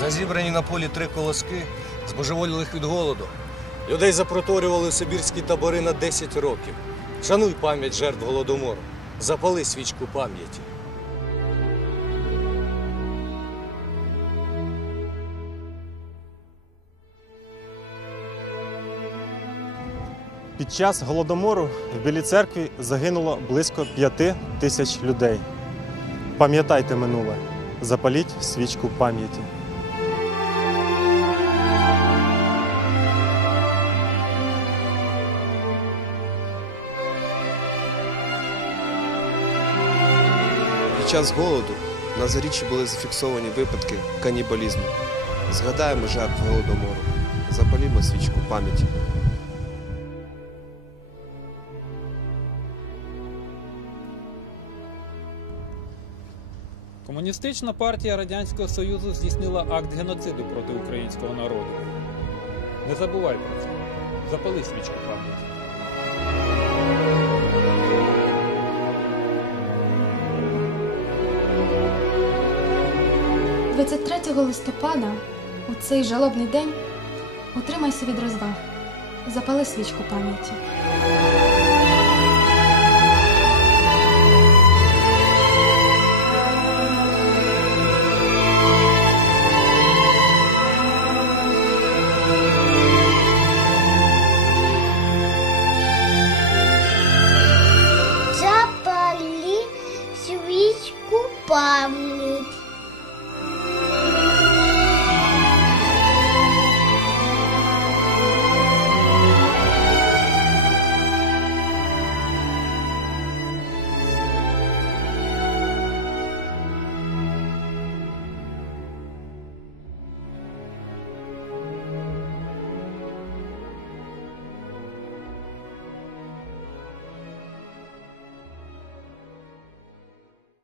За зібрані на полі три колоски збожеволілих від голоду. Людей запроторювали у сибірські табори на 10 років. Шануй пам'ять жертв голодомору. Запали свічку пам'яті. Під час голодомору в Білій церкві загинуло близько п'яти тисяч людей. Пам'ятайте минуле, запаліть свічку пам'яті. Час голоду на заріччі були зафіксовані випадки канібалізму. Згадаємо жертв голодомору. Запалімо свічку пам'яті. Комуністична партія Радянського Союзу здійснила акт геноциду проти українського народу. Не забувай про це. Запали свічку пам'яті. 23 листопада, у цей жалобний день, утримайся від розваг, запали свічку пам'яті. Запали свічку пам'яті.